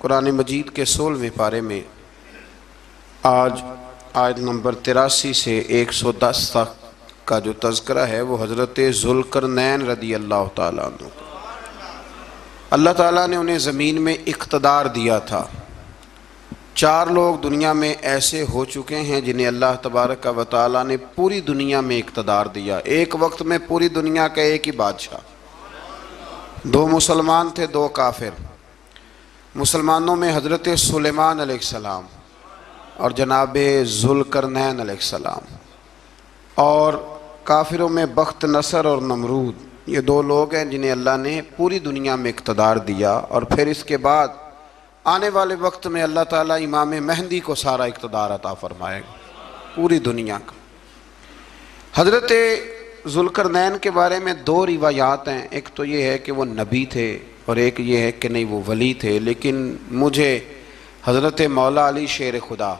قرآن مجید کے 16ویں پارے میں آج آیت نمبر 83 سے 110 تک کا جو تذکرہ ہے وہ حضرت ذوالقرنین رضی اللہ تعالیٰ عنہ۔ اللہ تعالیٰ نے انہیں زمین میں اقتدار دیا تھا۔ 4 لوگ دنیا میں ایسے ہو چکے ہیں جنہیں اللہ تبارک و تعالیٰ نے پوری دنیا میں اقتدار دیا، ایک وقت میں پوری دنیا کا ایک ہی بادشاہ۔ 2 مسلمان تھے، 2 کافر۔ مسلمانوں میں حضرت سلیمان علیہ السلام اور جناب ذوالقرنین علیہ السلام، اور کافروں میں بخت نصر اور نمرود۔ یہ 2 لوگ ہیں جنہیں اللہ نے پوری دنیا میں اقتدار دیا، اور پھر اس کے بعد آنے والے وقت میں اللہ تعالیٰ امام مہدی کو سارا اقتدار عطا فرمائے گا، پوری دنیا کا۔ حضرت ذوالقرنین کے بارے میں 2 روایات ہیں، ایک تو یہ ہے کہ وہ نبی تھے اور ایک یہ ہے کہ نہیں وہ ولی تھے، لیکن مجھے حضرت مولا علی شیر خدا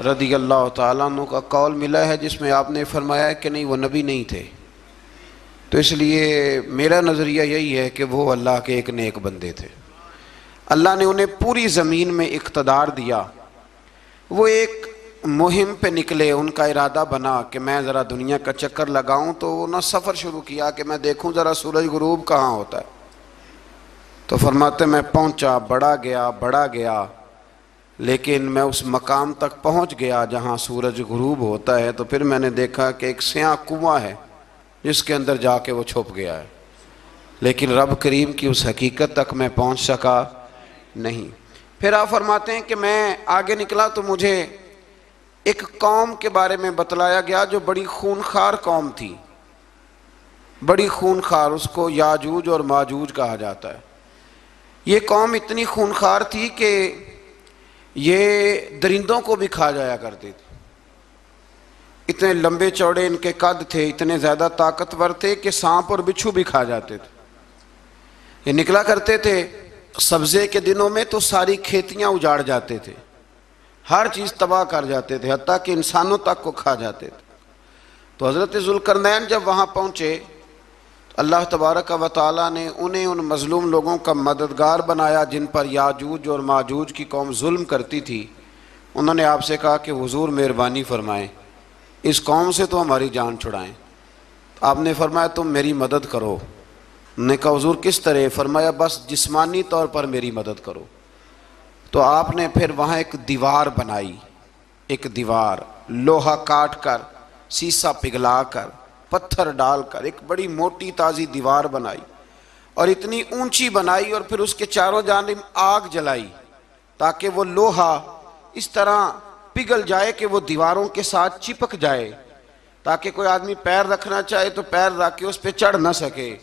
رضی اللہ تعالیٰ عنہ کا قول ملا ہے جس میں آپ نے فرمایا ہے کہ نہیں وہ نبی نہیں تھے۔ تو اس لیے میرا نظریہ یہی ہے کہ وہ اللہ کے ایک نیک بندے تھے۔ اللہ نے انہیں پوری زمین میں اقتدار دیا۔ وہ ایک مہم پہ نکلے، ان کا ارادہ بنا کہ میں ذرا دنیا کا چکر لگاؤں، تو انہوں نے سفر شروع کیا کہ میں دیکھوں ذرا سورج غروب کہاں ہوتا ہے۔ تو فرماتے میں پہنچا، بڑا گیا، لیکن میں اس مقام تک پہنچ گیا جہاں سورج غروب ہوتا ہے، تو پھر میں نے دیکھا کہ ایک سیاہ کنواں ہے جس کے اندر جا کے وہ چھپ گیا ہے، لیکن رب کریم کی اس حقیقت تک میں پہنچ سکا نہیں۔ پھر آپ فرماتے ہیں کہ میں آگے نکلا تو مجھے ایک قوم کے بارے میں بتلایا گیا جو بڑی خونخوار قوم تھی، بڑی خونخوار، اس کو یاجوج اور ماجوج کہا جاتا ہے۔ یہ قوم اتنی خونخوار تھی کہ یہ درندوں کو بھی کھا جایا کرتی تھی۔ اتنے لمبے چوڑے ان کے قد تھے، اتنے زیادہ طاقتور تھے کہ سانپ اور بچھو بھی کھا جاتے تھے۔ یہ نکلا کرتے تھے سبزے کے دنوں میں تو ساری کھیتیاں اجاڑ جاتے تھے، ہر چیز تباہ کر جاتے تھے، حتیٰ کہ انسانوں تک کو کھا جاتے تھے۔ تو حضرت ذوالقرنین جب وہاں پہنچے، اللہ تبارک و تعالیٰ نے انہیں ان مظلوم لوگوں کا مددگار بنایا جن پر یاجوج اور ماجوج کی قوم ظلم کرتی تھی۔ انہوں نے آپ سے کہا کہ حضور مہربانی فرمائیں، اس قوم سے تو ہماری جان چھڑائیں۔ آپ نے فرمایا تم میری مدد کرو۔ انہوں نے کہا حضور کس طرح؟ فرمایا بس جسمانی طور پر میری مدد کرو۔ تو آپ نے پھر وہاں ایک دیوار بنائی، ایک دیوار، لوہا کاٹ کر، سیسا پگھلا کر، پتھر ڈال کر ایک بڑی موٹی تازی دیوار بنائی، اور اتنی اونچی بنائی، اور پھر اس کے چاروں جانب آگ جلائی تاکہ وہ لوہا اس طرح پگھل جائے کہ وہ دیواروں کے ساتھ چپک جائے، تاکہ کوئی آدمی پیر رکھنا چاہے تو پیر رکھ کے اس پہ چڑھ نہ سکے۔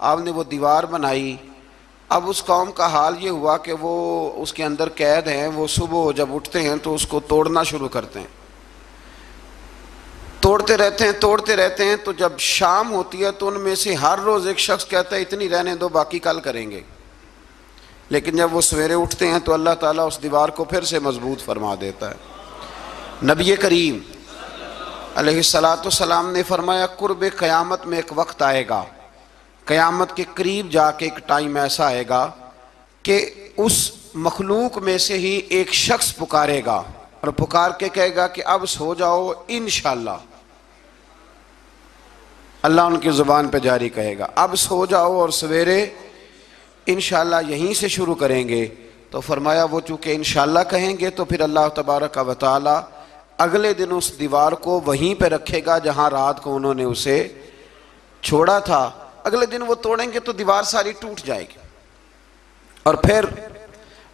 آپ نے وہ دیوار بنائی۔ اب اس قوم کا حال یہ ہوا کہ وہ اس کے اندر قید ہیں، وہ صبح جب اٹھتے ہیں تو اس کو توڑنا شروع کرتے ہیں، توڑتے رہتے ہیں، تو جب شام ہوتی ہے تو ان میں سے ہر روز ایک شخص کہتا ہے اتنی رہنے دو، باقی کل کریں گے۔ لیکن جب وہ سویرے اٹھتے ہیں تو اللہ تعالیٰ اس دیوار کو پھر سے مضبوط فرما دیتا ہے۔ نبی کریم علیہ السلام نے فرمایا قرب قیامت میں ایک وقت آئے گا، قیامت کے قریب جا کے ایک ٹائم ایسا آئے گا کہ اس مخلوق میں سے ہی ایک شخص پکارے گا اور پکار کے کہے گا کہ اب سو جاؤ انشاءاللہ۔ اللہ ان کی زبان پہ جاری کہے گا اب سو جاؤ اور سویرے انشاءاللہ یہیں سے شروع کریں گے۔ تو فرمایا وہ چونکہ انشاءاللہ کہیں گے تو پھر اللہ تبارک و تعالی اگلے دن اس دیوار کو وہیں پہ رکھے گا جہاں رات کو انہوں نے اسے چھوڑا تھا۔ اگلے دن وہ توڑیں گے تو دیوار ساری ٹوٹ جائے گی، اور پھر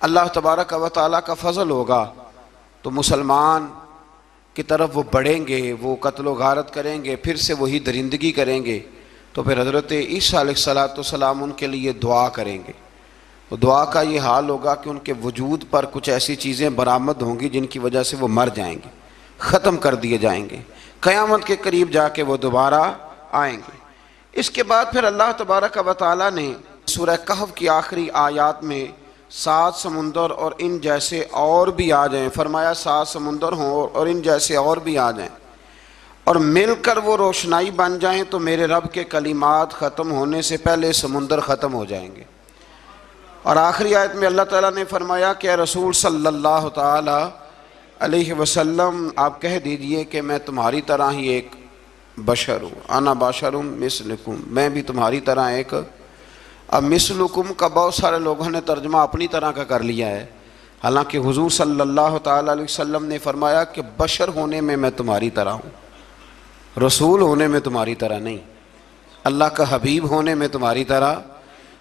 اللہ تبارک و تعالی کا فضل ہوگا تو مسلمان کی طرف وہ بڑھیں گے، وہ قتل و غارت کریں گے، پھر سے وہی درندگی کریں گے۔ تو پھر حضرت عیسیٰ علیہ السلام ان کے لیے دعا کریں گے۔ تو دعا کا یہ حال ہوگا کہ ان کے وجود پر کچھ ایسی چیزیں برآمد ہوں گی جن کی وجہ سے وہ مر جائیں گے، ختم کر دیے جائیں گے، قیامت کے قریب جا کے وہ دوبارہ آئیں گے۔ اس کے بعد پھر اللہ تبارک و تعالیٰ نے سورہ کہف کی آخری آیات میں 7 سمندر اور ان جیسے اور بھی آ جائیں، فرمایا 7 سمندر ہوں اور ان جیسے اور بھی آ جائیں، اور مل کر وہ روشنائی بن جائیں تو میرے رب کے کلمات ختم ہونے سے پہلے سمندر ختم ہو جائیں گے، اور آخری آیت میں اللہ تعالیٰ نے فرمایا کہ اے رسول صلی اللہ تعالی علیہ وسلم آپ کہہ دیجئے کہ میں تمہاری طرح ہی ایک بشر ہوں، انا بشر مثلکم، میں بھی تمہاری طرح ایک۔ اب مثلکم کا بہت سارے لوگوں نے ترجمہ اپنی طرح کا کر لیا ہے، حالانکہ حضور صلی اللہ تعالی علیہ وسلم نے فرمایا کہ بشر ہونے میں تمہاری طرح ہوں، رسول ہونے میں تمہاری طرح نہیں، اللہ کا حبیب ہونے میں تمہاری طرح۔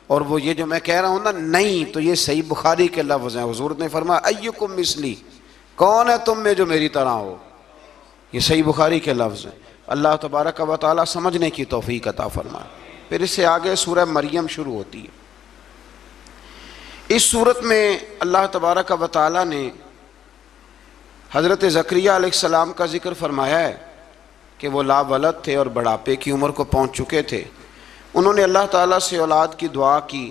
اور وہ یہ جو میں کہہ رہا ہوں نا نہیں، تو یہ صحیح بخاری کے لفظ ہیں، حضور نے فرمایا ایکم مثلی، کون ہے تم میں جو میری طرح ہو، یہ صحیح بخاری کے لفظ ہیں۔ اللہ تبارک و تعالیٰ سمجھنے کی توفیق عطا فرمائے۔ پھر اس سے آگے سورہ مریم شروع ہوتی ہے۔ اس صورت میں اللہ تبارک و تعالیٰ نے حضرت زکریہ علیہ السلام کا ذکر فرمایا ہے کہ وہ لا ولد تھے اور بڑھاپے کی عمر کو پہنچ چکے تھے۔ انہوں نے اللہ تعالیٰ سے اولاد کی دعا کی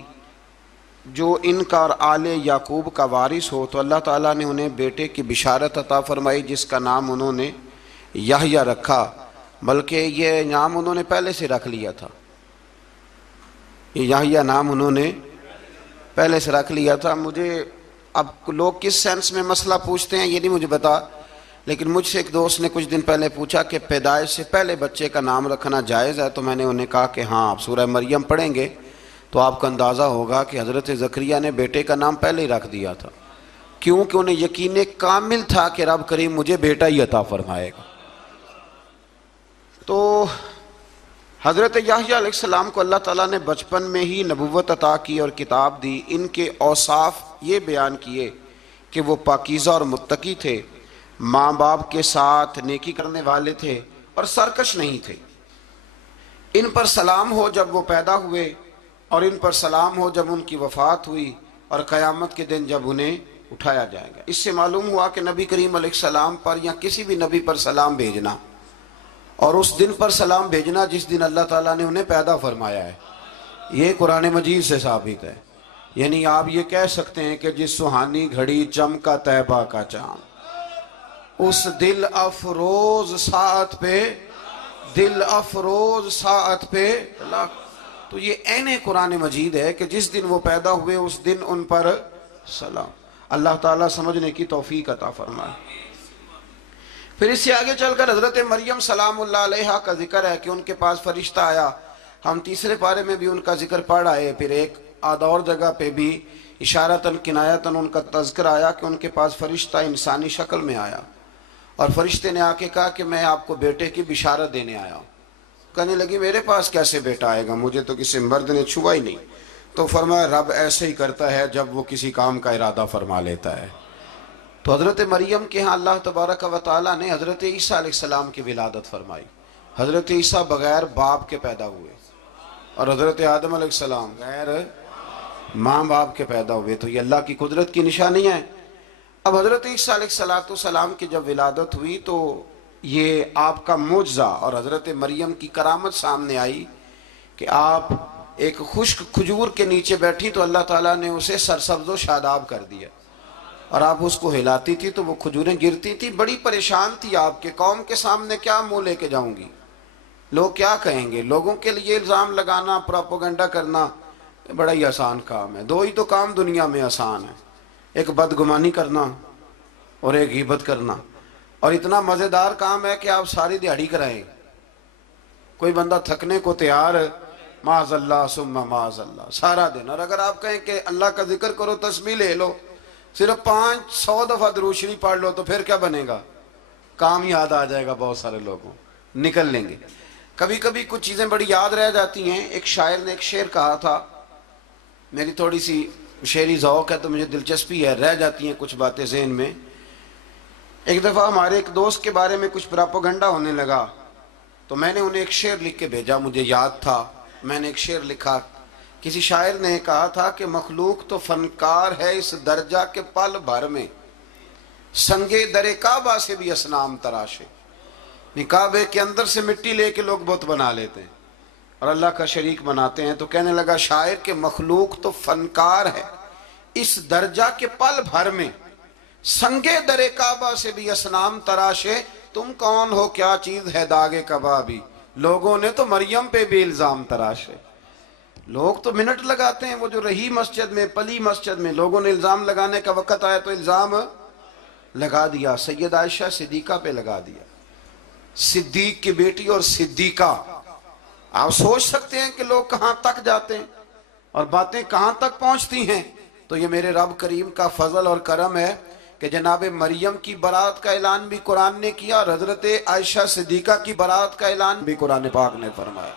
جو ان کا اور آل یعقوب کا وارث ہو، تو اللہ تعالیٰ نے انہیں بیٹے کی بشارت عطا فرمائی جس کا نام انہوں نے یحییٰ رکھا، بلکہ یہ نام انہوں نے پہلے سے رکھ لیا تھا، یہ یحییٰ نام انہوں نے پہلے سے رکھ لیا تھا۔ مجھے اب لوگ کس سینس میں مسئلہ پوچھتے ہیں یہ نہیں مجھے بتا، لیکن مجھ سے ایک دوست نے کچھ دن پہلے پوچھا کہ پیدائش سے پہلے بچے کا نام رکھنا جائز ہے، تو میں نے انہیں کہا کہ ہاں آپ سورہ مریم پڑھیں گے تو آپ کو اندازہ ہوگا کہ حضرت زکریہ نے بیٹے کا نام پہلے ہی رکھ دیا تھا، کیونکہ انہیں یقین کامل تھا کہ رب کریم مجھے بیٹا ہی عطا فرمائے گا۔ تو حضرت یحییٰ علیہ السلام کو اللہ تعالیٰ نے بچپن میں ہی نبوت عطا کی اور کتاب دی۔ ان کے اوصاف یہ بیان کیے کہ وہ پاکیزہ اور متقی تھے، ماں باپ کے ساتھ نیکی کرنے والے تھے اور سرکش نہیں تھے۔ ان پر سلام ہو جب وہ پیدا ہوئے، اور ان پر سلام ہو جب ان کی وفات ہوئی، اور قیامت کے دن جب انہیں اٹھایا جائے گا۔ اس سے معلوم ہوا کہ نبی کریم علیہ السلام پر یا کسی بھی نبی پر سلام بھیجنا اور اس دن پر سلام بھیجنا جس دن اللہ تعالیٰ نے انہیں پیدا فرمایا ہے، یہ قرآن مجید سے ثابت ہے۔ یعنی آپ یہ کہہ سکتے ہیں کہ جس سہانی گھڑی چمکا طیبہ کا چاند، اس دل افروز ساعت پہ، دل افروز ساعت پہ اللہ، تو یہ عین قرآن مجید ہے کہ جس دن وہ پیدا ہوئے اس دن ان پر سلام۔ اللہ تعالیٰ سمجھنے کی توفیق عطا فرمائے۔ پھر اس سے آگے چل کر حضرت مریم سلام اللہ علیہا کا ذکر ہے کہ ان کے پاس فرشتہ آیا۔ ہم تیسرے پارے میں بھی ان کا ذکر پڑھ آئے، پھر ایک آدھ اور جگہ پہ بھی اشارتاً کنایتاً ان کا تذکر آیا کہ ان کے پاس فرشتہ انسانی شکل میں آیا، اور فرشتے نے آ کے کہا کہ میں آپ کو بیٹے کی بشارت دینے آیا ہوں۔ کہنے لگی میرے پاس کیسے بیٹا آئے گا، مجھے تو کسی مرد نے چھوا ہی نہیں۔ تو فرمایا رب ایسے ہی کرتا ہے جب وہ کسی کام کا ارادہ فرما لیتا ہے۔ تو حضرت مریم کے ہاں اللہ تبارک و تعالیٰ نے حضرت عیسیٰ علیہ السلام کی ولادت فرمائی۔ حضرت عیسیٰ بغیر باپ کے پیدا ہوئے، اور حضرت آدم علیہ السلام غیر ماں باپ کے پیدا ہوئے، تو یہ اللہ کی قدرت کی نشانی ہے۔ اب حضرت عیسیٰ علیہ السلام کی جب ولادت ہوئی تو یہ آپ کا معجزہ اور حضرت مریم کی کرامت سامنے آئی کہ آپ ایک خشک کھجور کے نیچے بیٹھی تو اللہ تعالیٰ نے اسے سرسبز و شاداب کر دیا، اور آپ اس کو ہلاتی تھی تو وہ کھجوریں گرتی تھی۔ بڑی پریشان تھی آپ کے قوم کے سامنے کیا منہ لے کے جاؤں گی، لوگ کیا کہیں گے۔ لوگوں کے لیے الزام لگانا، پروپیگنڈا کرنا بڑا ہی آسان کام ہے۔ دو ہی تو کام دنیا میں آسان ہے، ایک بدگمانی کرنا اور ایک غیبت کرنا، اور اتنا مزیدار کام ہے کہ آپ ساری دیہڑی کرائیں، کوئی بندہ تھکنے کو تیار ہے، معاذ اللہ ثم معاذ اللہ سارا دن۔ اور اگر آپ کہیں کہ اللہ کا ذکر کرو، تسبیح لے لو، صرف 500 دفعہ درود شریف پڑھ لو، تو پھر کیا بنے گا، کام یاد آ جائے گا، بہت سارے لوگوں نکل لیں گے۔ کبھی کبھی کچھ چیزیں بڑی یاد رہ جاتی ہیں۔ ایک شاعر نے ایک شعر کہا تھا، میری تھوڑی سی شعری ذوق ہے تو مجھے دلچسپی ہے، رہ جاتی ہیں کچھ باتیں ذہن میں۔ ایک دفعہ ہمارے ایک دوست کے بارے میں کچھ پراپوگنڈا ہونے لگا، تو میں نے انہیں ایک شعر لکھ کے بھیجا، مجھے یاد تھا، میں نے ایک شعر لکھا۔ کسی شاعر نے کہا تھا کہ مخلوق تو فنکار ہے اس درجہ کے پل بھر میں، سنگے در کعبہ سے بھی اصنام تراشے۔ کعبے کے اندر سے مٹی لے کے لوگ بت بنا لیتے ہیں اور اللہ کا شریک بناتے ہیں۔ تو کہنے لگا شاعر کہ مخلوق تو فنکار ہے اس درجہ کے پل بھر میں، سنگے در کعبہ سے بھی اصنام تراشے۔ تم کون ہو، کیا چیز ہے داغ کبابی، لوگوں نے تو مریم پہ بھی الزام تراشے۔ لوگ تو منٹ لگاتے ہیں، وہ جو رہی مسجد میں، پلی مسجد میں، لوگوں نے الزام لگانے کا وقت آیا تو الزام لگا دیا، سید عائشہ صدیقہ پہ لگا دیا، صدیق کی بیٹی اور صدیقہ۔ آپ سوچ سکتے ہیں کہ لوگ کہاں تک جاتے ہیں اور باتیں کہاں تک پہنچتی ہیں۔ تو یہ میرے رب کریم کا فضل اور کرم ہے کہ جناب مریم کی برات کا اعلان بھی قرآن نے کیا اور حضرت عائشہ صدیقہ کی برات کا اعلان بھی قرآن پاک نے فرمایا،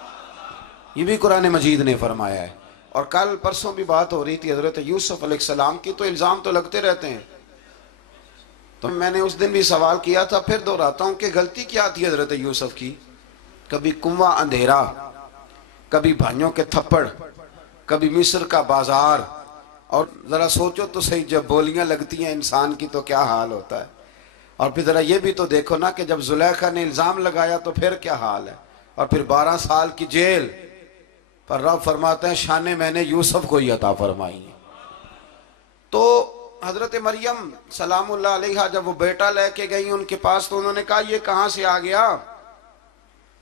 یہ بھی قرآن مجید نے فرمایا ہے۔ اور کل پرسوں بھی بات ہو رہی تھی حضرت یوسف علیہ السلام کی، تو الزام تو لگتے رہتے ہیں۔ تو میں نے اس دن بھی سوال کیا تھا، پھر دہراتا ہوں کہ غلطی کیا تھی حضرت یوسف کی؟ کبھی کنواں اندھیرا، کبھی بھائیوں کے تھپڑ، کبھی مصر کا بازار، اور ذرا سوچو تو صحیح جب بولیاں لگتی ہیں انسان کی تو کیا حال ہوتا ہے۔ اور پھر ذرا یہ بھی تو دیکھو نا کہ جب زلیخا نے الزام لگایا تو پھر کیا حال ہے، اور پھر 12 سال کی جیل پر رب فرماتے ہیں شانیں میں نے یوسف کو ہی عطا فرمائی ہیں۔ تو حضرت مریم سلام اللہ علیہا جب وہ بیٹا لے کے گئی ان کے پاس تو انہوں نے کہا یہ کہاں سے آ گیا؟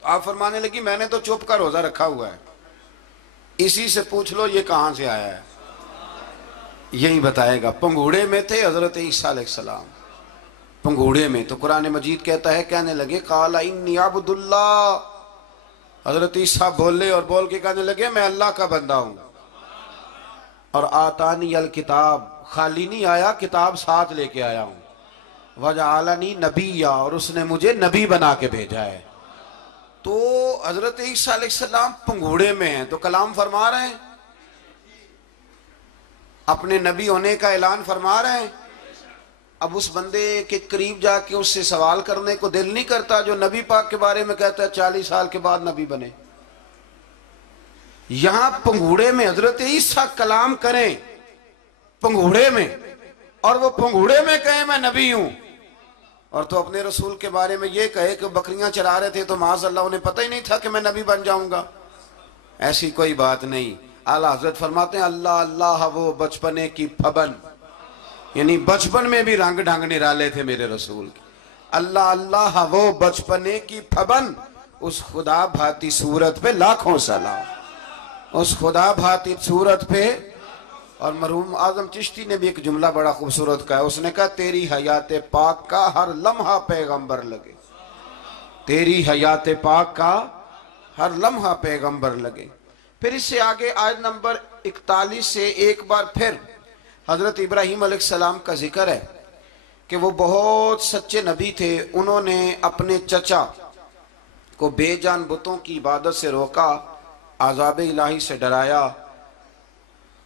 تو آپ فرمانے لگی میں نے تو چپ کر روزہ رکھا ہوا ہے، اسی سے پوچھ لو یہ کہاں سے آیا ہے، یہی بتائے گا۔ پنگوڑے میں تھے حضرت عیسیٰ علیہ السلام، پنگوڑے میں، تو قرآن مجید کہتا ہے کہنے لگے قال انی عبد اللہ، حضرت عیسیٰ بولے اور بول کے کہنے لگے میں اللہ کا بندہ ہوں، اور آتانی الکتاب، خالی نہیں آیا، کتاب ساتھ لے کے آیا ہوں، وجعلنی نبیّا، اور اس نے مجھے نبی بنا کے بھیجا ہے۔ تو حضرت عیسیٰ علیہ السلام پنگوڑے میں ہیں تو کلام فرما رہے ہیں، اپنے نبی ہونے کا اعلان فرما رہے ہیں۔ اب اس بندے کے قریب جا کے اس سے سوال کرنے کو دل نہیں کرتا جو نبی پاک کے بارے میں کہتا ہے 40 سال کے بعد نبی بنے۔ یہاں پنگوڑے میں حضرت عیسیٰ کلام کریں، پنگوڑے میں، اور وہ پنگوڑے میں کہیں میں نبی ہوں، اور تو اپنے رسول کے بارے میں یہ کہے کہ بکریاں چرا رہے تھے تو معاذ اللہ انہیں پتہ ہی نہیں تھا کہ میں نبی بن جاؤں گا۔ ایسی کوئی بات نہیں۔ اعلیٰ حضرت فرماتے ہیں اللہ اللہ وہ بچپنے کی پھبن، یعنی بچپن میں بھی رنگ ڈھنگ نرالے تھے میرے رسول کے۔ اللہ اللہ وہ بچپنے کی پھبن، اس خدا بھاتی صورت پہ لاکھوں سلام، اس خدا بھاتی صورت پہ۔ اور مرحوم اعظم چشتی نے بھی ایک جملہ بڑا خوبصورت کہا، اس نے کہا تیری حیات پاک کا ہر لمحہ پیغمبر لگے، تیری حیات پاک کا ہر لمحہ پیغمبر لگے۔ پھر اس سے آگے آیت نمبر 41 سے ایک بار پھر حضرت ابراہیم علیہ السلام کا ذکر ہے کہ وہ بہت سچے نبی تھے، انہوں نے اپنے چچا کو بے جان بتوں کی عبادت سے روکا، عذاب الہی سے ڈرایا۔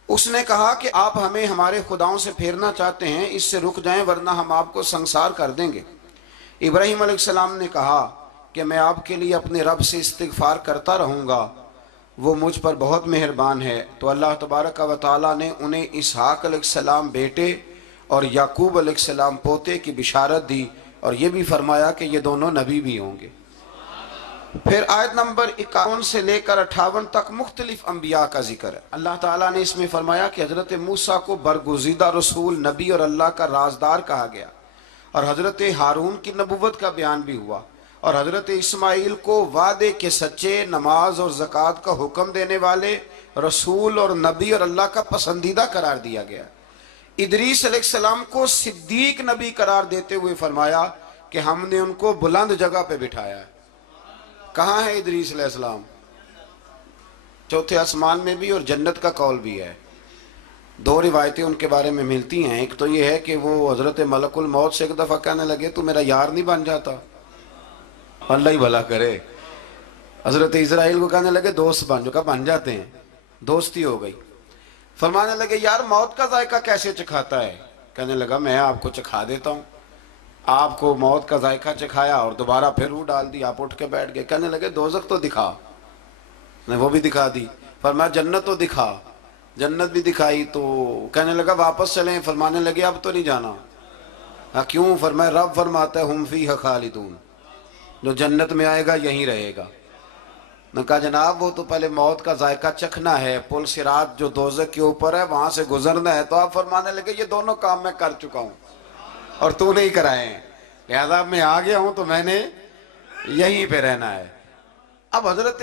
اس نے کہا کہ آپ ہمیں ہمارے خداؤں سے پھیرنا چاہتے ہیں، اس سے رک جائیں ورنہ ہم آپ کو سنسار کر دیں گے۔ ابراہیم علیہ السلام نے کہا کہ میں آپ کے لیے اپنے رب سے استغفار کرتا رہوں گا، وہ مجھ پر بہت مہربان ہے۔ تو اللہ تبارک و تعالیٰ نے انہیں اسحاق علیہ السلام بیٹے اور یعقوب علیہ السلام پوتے کی بشارت دی، اور یہ بھی فرمایا کہ یہ دونوں نبی بھی ہوں گے۔ پھر آیت نمبر 51 سے لے کر 58 تک مختلف انبیاء کا ذکر ہے۔ اللہ تعالیٰ نے اس میں فرمایا کہ حضرت موسیٰ کو برگزیدہ رسول، نبی اور اللہ کا رازدار کہا گیا، اور حضرت ہارون کی نبوت کا بیان بھی ہوا، اور حضرت اسماعیل کو وعدے کے سچے، نماز اور زکوٰۃ کا حکم دینے والے رسول اور نبی اور اللہ کا پسندیدہ قرار دیا گیا۔ ادریس علیہ السلام کو صدیق نبی قرار دیتے ہوئے فرمایا کہ ہم نے ان کو بلند جگہ پہ بٹھایا ہے۔ کہاں ہے ادریس علیہ السلام؟ چوتھے آسمان میں بھی، اور جنت کا قول بھی ہے۔ دو روایتیں ان کے بارے میں ملتی ہیں، ایک تو یہ ہے کہ وہ حضرت ملک الموت سے ایک دفعہ کہنے لگے تو میرا یار نہیں بن جاتا، اللہ ہی بھلا کرے۔ حضرت اسرائیل کو کہنے لگے دوست بن، جو کہ بن جاتے ہیں، دوستی ہو گئی۔ فرمانے لگے یار موت کا ذائقہ کیسے چکھاتا ہے؟ کہنے لگا میں آپ کو چکھا دیتا ہوں۔ آپ کو موت کا ذائقہ چکھایا اور دوبارہ پھر روح ڈال دی، آپ اٹھ کے بیٹھ گئے۔ کہنے لگے دوزخ تو دکھا، نے وہ بھی دکھا دی۔ فرمایا جنت تو دکھا، جنت بھی دکھائی۔ تو کہنے لگا واپس چلیں، فرمانے لگے اب تو نہیں جانا۔ کیوں؟ فرمایا رب فرماتا ہے ہم فیہ خالدون، جو جنت میں آئے گا یہیں رہے گا۔ نے کہا جناب وہ تو پہلے موت کا ذائقہ چکھنا ہے، پل صراط جو دوزخ کے اوپر ہے وہاں سے گزرنا ہے۔ تو آپ فرمانے لگے یہ دونوں کام میں کر چکا ہوں اور تو نہیں کرائے ہیں، لہذا میں آ گیا ہوں تو میں نے یہیں پہ رہنا ہے۔ اب حضرت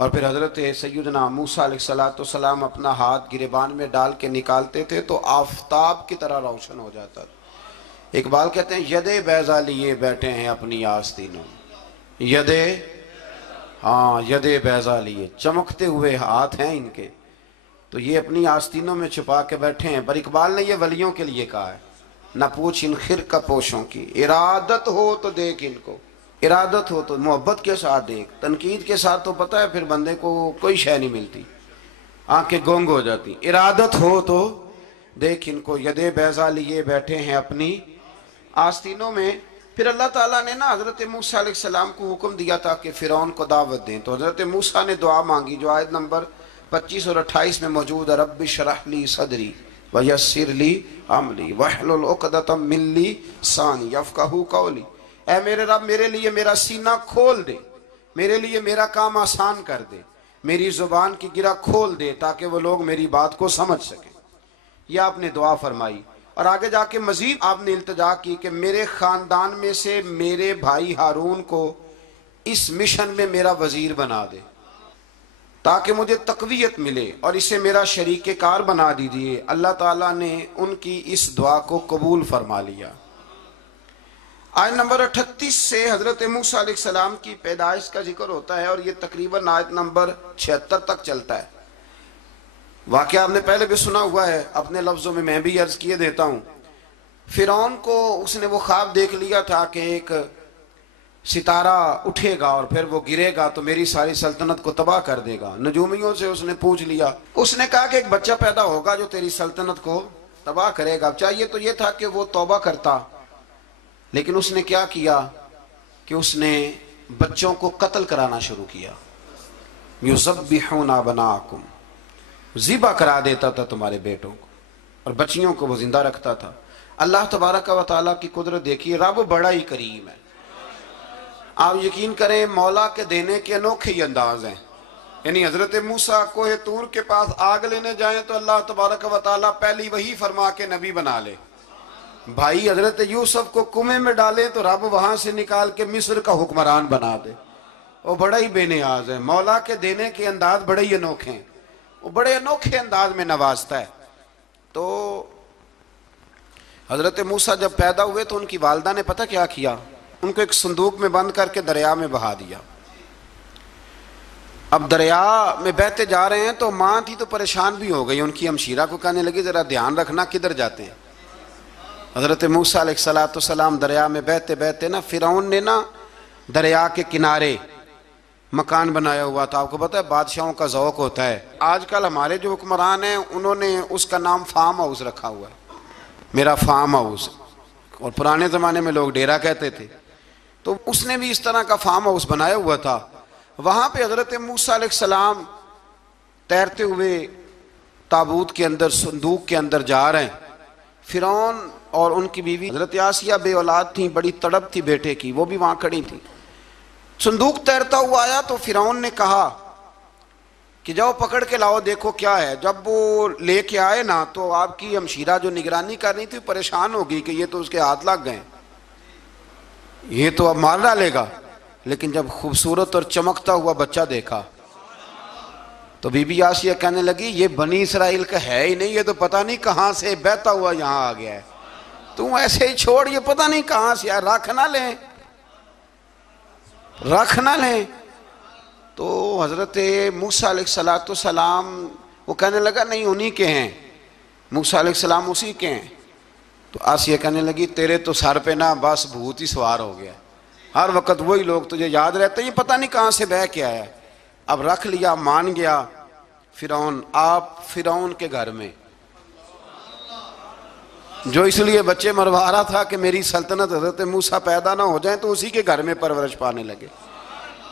اور پھر حضرت سیدنا موسیٰ علیہ السلام اپنا ہاتھ گریبان میں ڈال کے نکالتے تھے تو آفتاب کی طرح روشن ہو جاتا تھا۔ اقبال کہتے ہیں ید بیضا لیے بیٹھے ہیں اپنی آستینوں، ید بیضا لیے، چمکتے ہوئے ہاتھ ہیں ان کے، تو یہ اپنی آستینوں میں چھپا کے بیٹھے ہیں۔ پر اقبال نے یہ ولیوں کے لیے کہا ہے، نہ پوچھ ان خرقہ پوشوں کی، ارادت ہو تو دیکھ ان کو، ارادت ہو تو محبت کے ساتھ دیکھ، تنقید کے ساتھ تو پتہ ہے پھر بندے کو کوئی شے نہیں ملتی، آنکھیں گونگ ہو جاتی۔ ارادت ہو تو دیکھ ان کو، ید بیضا لیے بیٹھے ہیں اپنی آستینوں میں۔ پھر اللہ تعالیٰ نے نا حضرت موسیٰ علیہ السلام کو حکم دیا تھا کہ فرعون کو دعوت دیں، تو حضرت موسیٰ نے دعا مانگی جو آیت نمبر 25 اور 28 میں موجود ہے، رب اشرح لی صدری ویسر لی امری واحلل عقدۃ من لسانی یفقہوا قولی، اے میرے رب میرے لیے میرا سینہ کھول دے، میرے لیے میرا کام آسان کر دے، میری زبان کی گرہ کھول دے تاکہ وہ لوگ میری بات کو سمجھ سکیں۔ یہ آپ نے دعا فرمائی، اور آگے جا کے مزید آپ نے التجا کی کہ میرے خاندان میں سے میرے بھائی ہارون کو اس مشن میں میرا وزیر بنا دے تاکہ مجھے تقویت ملے، اور اسے میرا شریک کار بنا دیجیے۔ اللہ تعالیٰ نے ان کی اس دعا کو قبول فرما لیا۔ آیت نمبر 38 سے حضرت موسیٰ علیہ السلام کی پیدائش کا ذکر ہوتا ہے، اور یہ تقریباً آیت نمبر 76 تک چلتا ہے۔ واقعہ آپ نے پہلے بھی سنا ہوا ہے، اپنے لفظوں میں بھی عرض کیے دیتا ہوں۔ فرعون کو اس نے وہ خواب دیکھ لیا تھا کہ ایک ستارہ اٹھے گا اور پھر وہ گرے گا تو میری ساری سلطنت کو تباہ کر دے گا۔ نجومیوں سے اس نے پوچھ لیا، اس نے کہا کہ ایک بچہ پیدا ہوگا جو تیری سلطنت کو تباہ کرے گا۔ چاہیے تو یہ تھا کہ وہ توبہ کرتا، لیکن اس نے کیا کیا کہ اس نے بچوں کو قتل کرانا شروع کیا۔ یذبحون ابناءکم، ذبح کرا دیتا تھا تمہارے بیٹوں کو، اور بچیوں کو وہ زندہ رکھتا تھا۔ اللہ تبارک و تعالیٰ کی قدرت دیکھیے، رب بڑا ہی کریم ہے۔ آپ یقین کریں مولا کے دینے کے انوکھے ہی انداز ہیں۔ یعنی حضرت موسیٰ کوہ طور کے پاس آگ لینے جائیں تو اللہ تبارک و تعالیٰ پہلی وہی فرما کے نبی بنا لے۔ بھائی حضرت یوسف کو کنویں میں ڈالے تو رب وہاں سے نکال کے مصر کا حکمران بنا دے۔ وہ بڑا ہی بے نیاز ہے، مولا کے دینے کے انداز بڑے ہی انوکھے ہیں، وہ بڑے انوکھے انداز میں نوازتا ہے۔ تو حضرت موسیٰ جب پیدا ہوئے تو ان کی والدہ نے پتہ کیا کیا، ان کو ایک صندوق میں بند کر کے دریا میں بہا دیا۔ اب دریا میں بہتے جا رہے ہیں تو ماں تھی تو پریشان بھی ہو گئی، ان کی ہمشیرہ کو کہنے لگی ذرا دھیان رکھنا کدھر جاتے ہیں۔ حضرت موسیٰ علیہ السلام دریا میں بہتے بہتے نا فرعون نے نا دریا کے کنارے مکان بنایا ہوا تھا۔ آپ کو پتہ ہے بادشاہوں کا ذوق ہوتا ہے، آج کل ہمارے جو حکمران ہیں انہوں نے اس کا نام فارم ہاؤس رکھا ہوا ہے، میرا فارم ہاؤس، اور پرانے زمانے میں لوگ ڈیرا کہتے تھے، تو اس نے بھی اس طرح کا فارم ہاؤس بنایا ہوا تھا۔ وہاں پہ حضرت موسیٰ علیہ السلام تیرتے ہوئے تابوت کے اندر صندوق کے اندر جا رہے ہیں۔ فرعون اور ان کی بیوی حضرت آسیہ بے اولاد تھیں، بڑی تڑپ تھی بیٹے کی، وہ بھی وہاں کھڑی تھیں۔ صندوق تیرتا ہوا آیا تو فرعون نے کہا کہ جاؤ پکڑ کے لاؤ دیکھو کیا ہے۔ جب وہ لے کے آئے نا تو آپ کی ہمشیرہ جو نگرانی کر رہی تھی پریشان ہو گئی کہ یہ تو اس کے ہاتھ لگ گئے، یہ تو اب مار ڈالے گا۔ لیکن جب خوبصورت اور چمکتا ہوا بچہ دیکھا تو بی بی آسیہ کہنے لگی یہ بنی اسرائیل کا ہے ہی نہیں، یہ تو پتہ نہیں کہاں سے بہتا ہوا یہاں آ گیا ہے، تم ایسے ہی چھوڑ، یہ پتہ نہیں کہاں سے آیا، رکھ نہ لیں۔ تو حضرت موسیٰ علیہ السلام وہ کہنے لگا نہیں انہی کے ہیں، موسیٰ علیہ السلام اسی کے ہیں۔ تو آسیہ کہنے لگی تیرے تو سر پہ نا بس بھوت ہی سوار ہو گیا، ہر وقت وہی لوگ تجھے یاد رہتے ہیں، یہ پتہ نہیں کہاں سے بہ کے آیا۔ اب رکھ لیا، مان گیا فرعون۔ آپ فرعون کے گھر میں جو اس لیے بچے مروا رہا تھا کہ میری سلطنت حضرت موسیٰ پیدا نہ ہو جائیں، تو اسی کے گھر میں پرورش پانے لگے،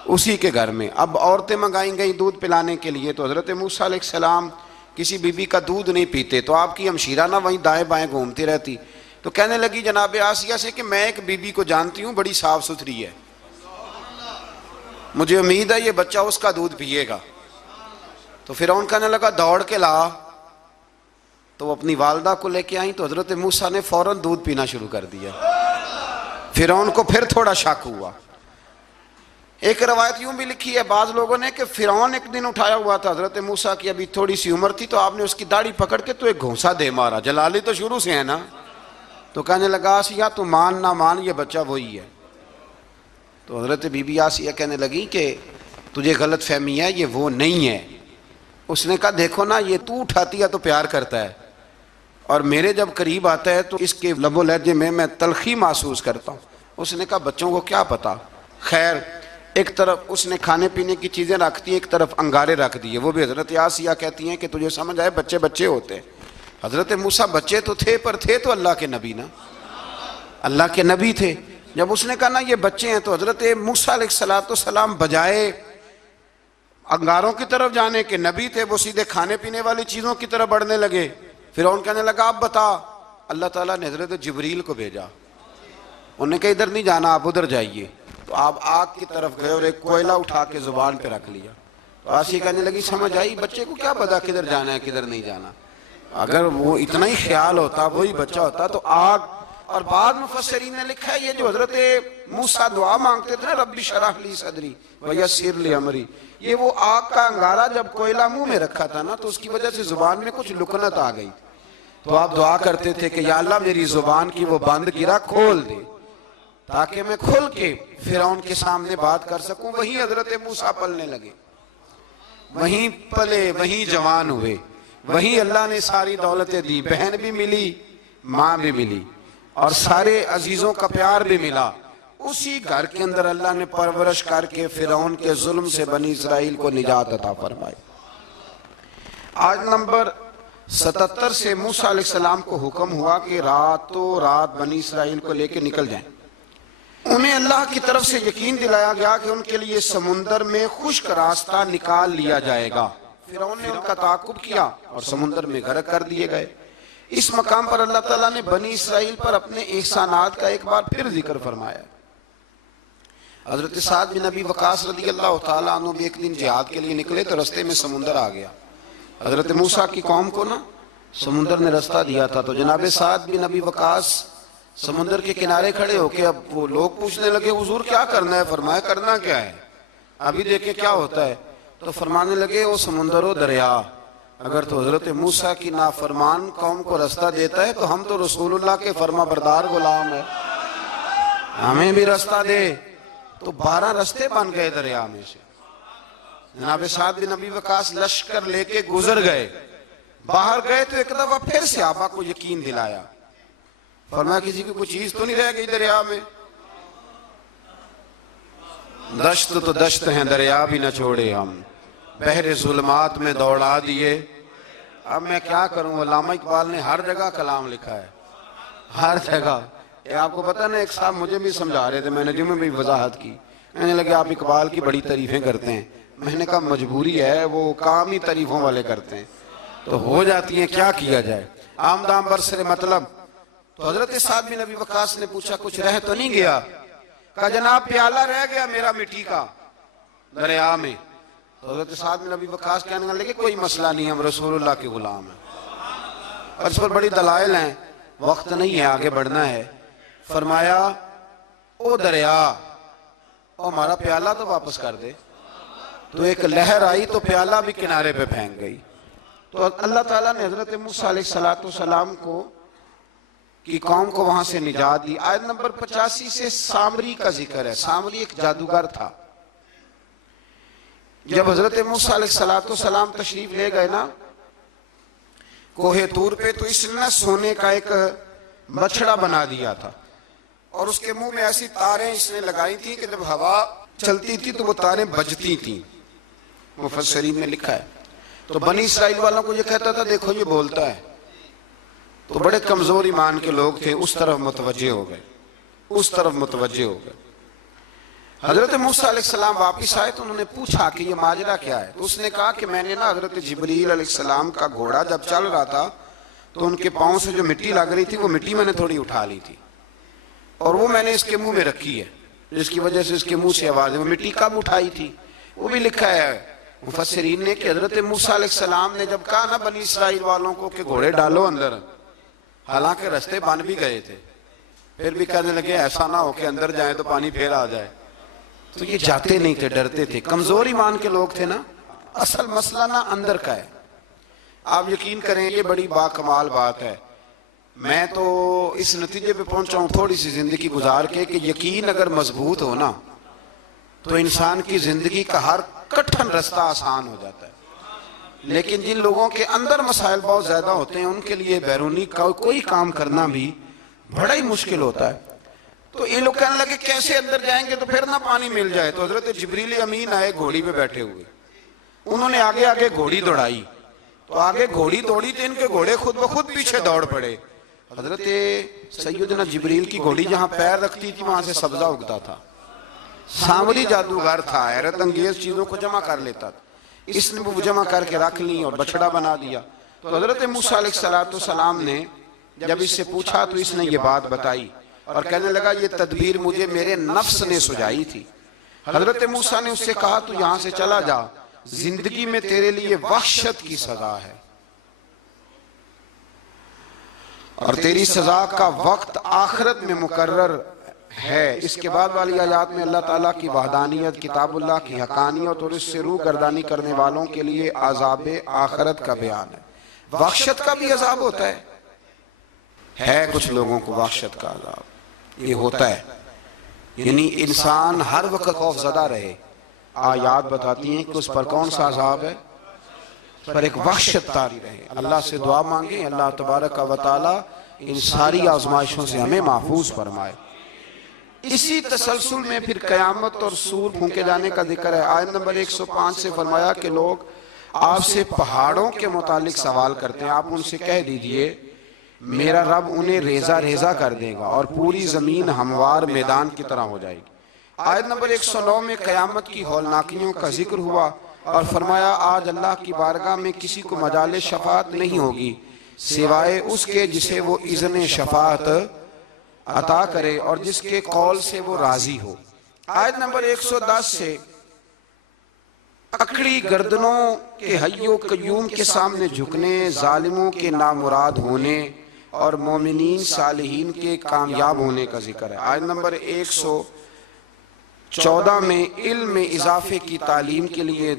اسی کے گھر میں۔ اب عورتیں منگائیں گئیں دودھ پلانے کے لیے، تو حضرت موسیٰ علیہ السلام کسی بی بی کا دودھ نہیں پیتے، تو آپ کی ہمشیرہ نہ وہیں دائیں بائیں گھومتی رہتی، تو کہنے لگی جناب آسیہ سے کہ میں ایک بی بی کو جانتی ہوں، بڑی صاف ستھری ہے، مجھے امید ہے یہ بچہ اس کا دودھ پیے گا۔ تو فرعون کہنے لگا دوڑ کے لا، تو وہ اپنی والدہ کو لے کے آئیں، تو حضرت موسیٰ نے فوراً دودھ پینا شروع کر دیا۔ فرعون کو پھر تھوڑا شک ہوا، ایک روایت یوں بھی لکھی ہے بعض لوگوں نے کہ فرعون ایک دن اٹھایا ہوا تھا حضرت موسیٰ کی، ابھی تھوڑی سی عمر تھی، تو آپ نے اس کی داڑھی پکڑ کے تو ایک گھونسا دے مارا، جلالی تو شروع سے ہے نا، تو کہنے لگا آسیہ تو مان نہ مان یہ بچہ وہی ہے۔ تو حضرت بی بی آسیہ کہنے لگی کہ تجھے غلط فہمی ہے، یہ وہ نہیں ہے۔ اس نے کہا دیکھو نا، یہ تو اٹھاتی ہے تو پیار کرتا ہے، اور میرے جب قریب آتا ہے تو اس کے لب و لہجے میں تلخی محسوس کرتا ہوں۔ اس نے کہا بچوں کو کیا پتا۔ خیر، ایک طرف اس نے کھانے پینے کی چیزیں رکھ دی، ایک طرف انگارے رکھ دیے، وہ بھی حضرت آسیہ کہتی ہیں کہ تجھے سمجھ آئے بچے بچے ہوتے ہیں۔ حضرت موسیٰ بچے تو تھے، پر تھے تو اللہ کے نبی نا، اللہ کے نبی تھے۔ جب اس نے کہا نا یہ بچے ہیں، تو حضرت موسیٰ علیہ السلام بجائے انگاروں کی طرف جانے کے نبی تھے، وہ سیدھے کھانے پینے والی چیزوں کی طرف بڑھنے لگے۔ فرعون کہنے لگا اب بتا۔ اللہ تعالیٰ نے حضرت جبریل کو بھیجا، انہوں نے کہا ادھر نہیں جانا، آپ ادھر جائیے۔ تو آپ آگ کی طرف گئے اور ایک کوئلہ اٹھا کے زبان پہ رکھ لیا۔ تو آسیہ کہنے لگی سمجھ آئی، بچے کو کیا پتا کدھر جانا ہے کدھر نہیں جانا، اگر وہ اتنا ہی خیال ہوتا وہی بچہ ہوتا تو آگ۔ اور بعض مفسرین نے لکھا ہے یہ جو حضرت موسیٰ دعا مانگتے تھے نا ربی شرح لی صدری ویسر لی امری، یہ وہ آگ کا انگارہ جب کوئلہ منہ میں رکھا تھا نا تو اس کی وجہ سے زبان میں کچھ لکنت آ گئی، تو آپ دعا کرتے تھے کہ یا اللہ میری زبان کی وہ بند گرا کھول دے تاکہ میں کھل کے فرعون کے سامنے بات کر سکوں۔ وہیں حضرت موسیٰ پلنے لگے، وہیں پلے، وہیں جوان ہوئے، وہیں اللہ نے ساری دولتیں دی، بہن بھی ملی، ماں بھی ملی، اور سارے عزیزوں کا پیار بھی ملا۔ اسی گھر کے اندر اللہ نے پرورش کر کے فرعون کے ظلم سے بنی اسرائیل کو نجات عطا فرمائی۔ آج نمبر 77 سے موسیٰ علیہ السلام کو حکم ہوا کہ راتوں رات بنی اسرائیل کو لے کے نکل جائیں۔ انہیں اللہ کی طرف سے یقین دلایا گیا کہ ان کے لیے سمندر میں خشک راستہ نکال لیا جائے گا۔ فرعون نے ان کا تعاقب کیا اور سمندر میں غرق کر دیے گئے۔ اس مقام پر اللہ تعالیٰ نے بنی اسرائیل پر اپنے احسانات کا ایک بار پھر ذکر فرمایا۔ حضرت سعد بن ابی وقاص رضی اللہ تعالیٰ عنہ بھی ایک دن جہاد کے لیے نکلے تو رستے میں سمندر آ گیا۔ حضرت موسیٰ کی قوم کو نا سمندر نے رستہ دیا تھا، تو جناب سعد بن ابی وقاص سمندر کے کنارے کھڑے ہو کے اب وہ لوگ پوچھنے لگے حضور کیا کرنا ہے؟ فرمایا کرنا کیا ہے، ابھی دیکھیں کیا ہوتا ہے۔ تو فرمانے لگے وہ سمندر و دریا اگر تو حضرت موسیٰ کی نافرمان قوم کو رستہ دیتا ہے تو ہم تو رسول اللہ کے فرما بردار غلام ہیں، ہمیں بھی رستہ دے۔ تو 12 رستے بن گئے دریا میں سے۔ جناب سعد بن ابی وقاص لشکر لے کے گزر گئے، باہر گئے تو ایک دفعہ پھر صحابہ کو یقین دلایا، فرمایا کسی کی کوئی چیز تو نہیں رہ گئی دریا میں؟ دشت تو دشت ہیں دریا بھی نہ چھوڑے ہم، بحر ظلمات میں دوڑا دیے۔ اب میں کیا کروں، علامہ اقبال نے ہر جگہ کلام لکھا ہے، ہر جگہ۔ یہ آپ کو پتہ نا، ایک صاحب مجھے بھی سمجھا رہے تھے، میں نے جمعہ میں بھی وضاحت کی، کہنے لگے آپ اقبال کی بڑی تعریفیں کرتے ہیں۔ میں نے کہا مجبوری ہے، وہ کام ہی تعریفوں والے کرتے ہیں تو ہو جاتی ہیں، کیا کیا جائے، آمدام برسر مطلب۔ تو حضرت سعد بن ابی وقاص نے پوچھا کچھ رہ تو نہیں گیا؟ کہا جناب پیالہ رہ گیا میرا مٹی کا دریا میں۔ تو حضرت سعد بن ابی وقاص کہنے لگے کوئی مسئلہ نہیں، ہم رسول اللہ کے غلام ہیں۔ اور اس پر بڑی دلائل ہیں، وقت نہیں ہے آگے بڑھنا ہے۔ فرمایا او دریا، او ہمارا پیالہ تو واپس کر دے۔ تو ایک لہر آئی تو پیالہ بھی کنارے پہ پھینک گئی۔ تو اللہ تعالیٰ نے حضرت موسیٰ علیہ السلام کی قوم کو وہاں سے نجات دی۔ آیت نمبر 85 سے سامری کا ذکر ہے۔ سامری ایک جادوگر تھا۔ جب حضرت موسیٰ علیہ السلام تشریف لے گئے نا کوہ طور پہ، تو اس نے سونے کا ایک بچڑا بنا دیا تھا، اور اس کے منہ میں ایسی تاریں اس نے لگائی تھی کہ جب ہوا چلتی تھی تو وہ تاریں بجتی تھیں، مفسرین نے لکھا ہے۔ تو بنی اسرائیل والوں کو یہ کہتا تھا دیکھو یہ بولتا ہے، تو بڑے کمزور ایمان کے لوگ تھے، اس طرف متوجہ ہو گئے، اس طرف متوجہ ہو گئے۔ حضرت موسیٰ علیہ السلام واپس آئے تو انہوں نے پوچھا کہ یہ ماجرا کیا ہے؟ تو اس نے کہا کہ میں نے نا حضرت جبریل علیہ السلام کا گھوڑا جب چل رہا تھا تو ان کے پاؤں سے جو مٹی لگ رہی تھی وہ مٹی میں نے تھوڑی اٹھا لی تھی، اور وہ میں نے اس کے منہ میں رکھی ہے، جس کی وجہ سے اس کے منہ سے آواز ہے۔ وہ مٹی کب اٹھائی تھی وہ بھی لکھا ہے مفسرین نے کہ حضرت موسیٰ علیہ السلام نے جب کہا نا بنی اسرائیل والوں کو کہ گھوڑے ڈالو اندر، حالانکہ رستے بن بھی گئے تھے، پھر بھی کہنے لگے ایسا نہ ہو کہ اندر جائیں تو پانی پھر آ جائے۔ تو تو یہ جاتے نہیں تھے، ڈرتے تھے، کمزور ایمان کے لوگ تھے نا۔ اصل مسئلہ نا اندر کا ہے۔ آپ یقین کریں یہ بڑی باکمال بات ہے۔ میں تو اس نتیجے پہ پہنچا ہوں تھوڑی سی زندگی گزار کے کہ یقین اگر مضبوط ہو نا تو انسان کی زندگی کا ہر کٹھن رستہ آسان ہو جاتا ہے۔ لیکن جن لوگوں کے اندر مسائل بہت زیادہ ہوتے ہیں ان کے لیے بیرونی کوئی کام کرنا بھی بڑا ہی مشکل ہوتا ہے۔ تو یہ لوگ کہنے لگے کیسے اندر جائیں گے تو پھر نہ پانی مل جائے، تو حضرت جبریل امین آئے گھوڑی پہ بیٹھے ہوئے، انہوں نے آگے آگے گھوڑی دوڑائی، تو آگے گھوڑی دوڑی تو ان کے گھوڑے خود بخود پیچھے دوڑ پڑے۔ حضرت سیدنا جبریل کی گھوڑی جہاں پیر رکھتی تھی وہاں سے سبزہ اگتا تھا۔ سامری جادوگر تھا، حیرت انگیز چیزوں کو جمع کر لیتا تھا۔ اس نے وہ جمع کر کے رکھ لی اور بچڑا بنا دیا۔ تو حضرت موسیٰ علیہ السلام نے جب اس سے پوچھا تو اس نے یہ بات بتائی اور کہنے لگا یہ تدبیر مجھے میرے نفس نے سجائی تھی۔ حضرت موسیٰ نے اس سے کہا تو یہاں سے چلا جا، زندگی میں تیرے لیے وحشت کی سزا ہے اور تیری سزا کا وقت آخرت میں مقرر ہے۔ اس کے بعد والی آیات میں اللہ تعالیٰ کی وحدانیت، کتاب اللہ کی حقانیت اور اس سے روح گردانی کرنے والوں کے لیے عذاب آخرت کا بیان ہے۔ وحشت کا بھی عذاب ہوتا ہے کچھ لوگوں کو وحشت کا عذاب یہ ہوتا ہے، یعنی انسان ہر وقت خوف زدہ رہے۔ آیات بتاتی ہیں کہ اس پر کون سا عذاب ہے، پر ایک وحشت طاری رہے۔ اللہ سے دعا مانگیں اللہ تبارک و تعالی ان ساری آزمائشوں سے ہمیں محفوظ فرمائے۔ اسی تسلسل میں پھر قیامت اور سور پھونکے جانے کا ذکر ہے۔ آیت نمبر 105 سے فرمایا کہ لوگ آپ سے پہاڑوں کے متعلق سوال کرتے ہیں، آپ ان سے کہہ دیجئے میرا رب انہیں ریزہ ریزہ کر دے گا اور پوری زمین ہموار میدان کی طرح ہو جائے گی۔ آیت نمبر 109 میں قیامت کی ہولناکیوں کا ذکر ہوا اور فرمایا آج اللہ کی بارگاہ میں کسی کو مجال شفاعت نہیں ہوگی سوائے اس کے جسے وہ اذن شفاعت عطا کرے اور جس کے قول سے وہ راضی ہو۔ آیت نمبر 110 سے اکڑی گردنوں کے حی و قیوم کے سامنے جھکنے، ظالموں کے نامراد ہونے اور مومنین صالحین کے کامیاب ہونے کا ذکر ہے۔ آیت نمبر 114 میں علم میں اضافے کی تعلیم کے لیے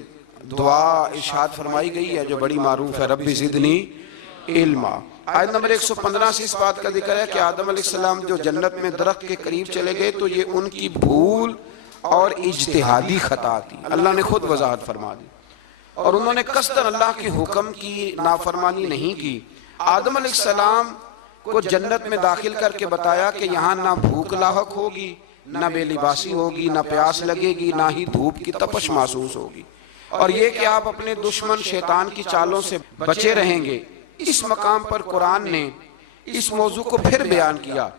دعا ارشاد فرمائی گئی ہے جو بڑی معروف ہے، رب زدنی علما۔ آیت نمبر 115 سے اس بات کا ذکر ہے کہ آدم علیہ السلام جو جنت میں درخت کے قریب چلے گئے تو یہ ان کی بھول اور اجتہادی خطا تھی، اللہ نے خود وضاحت فرما دی، اور انہوں نے قصداً اللہ کے حکم کی نافرمانی نہیں کی۔ آدم علیہ السلام کو جنت میں داخل کر کے بتایا کہ یہاں نہ بھوک لاحق ہوگی، نہ بے لباسی ہوگی، نہ پیاس لگے گی، نہ ہی دھوپ کی تپش محسوس ہوگی، اور یہ کہ آپ اپنے دشمن شیطان کی چالوں سے بچے رہیں گے۔ اس مقام پر قرآن نے اس موضوع کو پھر بیان کیا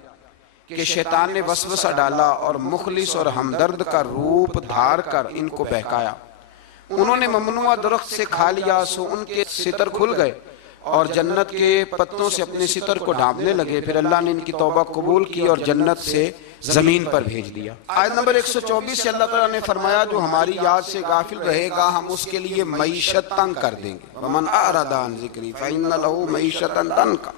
کہ شیطان نے وسوسہ ڈالا اور مخلص اور ہمدرد کا روپ دھار کر ان کو بہکایا۔ انہوں نے ممنوع درخت سے کھا لیا سو ان کے ستر کھل گئے اور جنت کے پتوں سے اپنے ستر کو ڈھانپنے لگے، پھر اللہ نے ان کی توبہ قبول کی اور جنت سے زمین پر بھیج دیا۔ آیت نمبر 124 سے اللہ تعالیٰ نے فرمایا جو ہماری یاد سے غافل رہے گا ہم اس کے لیے معیشت تنگ کر دیں گے، وَمَنْ أَعْرَضَ عَنْ ذِكْرِي فَإِنَّ لَهُ مَعِيشَةً ضَنْكًا،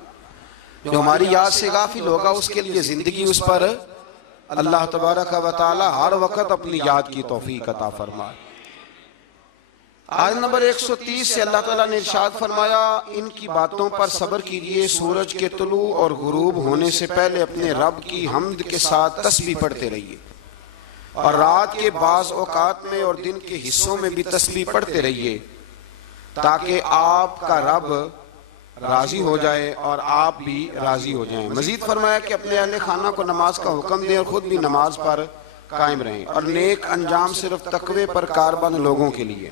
جو ہماری یاد سے غافل ہوگا اس کے لیے زندگی اس پر اللہ تبارک و تعالی ہر وقت اپنی یاد کی توفیق عطا فرمائے۔ آیت نمبر 130 سے اللہ تعالیٰ نے ارشاد فرمایا ان کی باتوں پر صبر کیجئے، سورج کے طلوع اور غروب ہونے سے پہلے اپنے رب کی حمد کے ساتھ تسبیح پڑھتے رہیے، اور رات کے بعض اوقات میں اور دن کے حصوں میں بھی تسبیح پڑھتے رہیے تاکہ آپ کا رب راضی ہو جائے اور آپ بھی راضی ہو جائیں۔ مزید فرمایا کہ اپنے اہل خانہ کو نماز کا حکم دیں اور خود بھی نماز پر قائم رہیں، اور نیک انجام صرف تقوی پر کاربند لوگوں کے لیے۔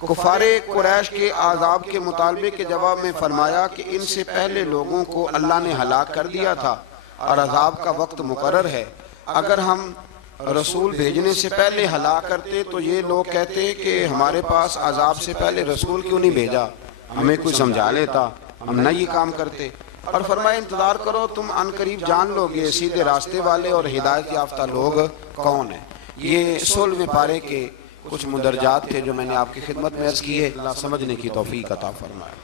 کفار قریش کے عذاب کے مطالبے کے جواب میں فرمایا کہ ان سے پہلے لوگوں کو اللہ نے ہلاک کر دیا تھا اور عذاب کا وقت مقرر ہے، اگر ہم رسول بھیجنے سے پہلے ہلاک کرتے تو یہ لوگ کہتے کہ ہمارے پاس عذاب سے پہلے رسول کیوں نہیں بھیجا، ہمیں کچھ سمجھا لیتا، ہم نہ یہ کام کرتے۔ اور فرمایا انتظار کرو تم ان قریب جان لو گے سیدھے راستے والے اور ہدایت یافتہ لوگ کون ہیں۔ یہ 16ویں پارے کے کچھ مندرجات تھے جو میں نے آپ کی خدمت میں عرض کی ہے، اللہ سمجھنے کی توفیق عطا فرمائے۔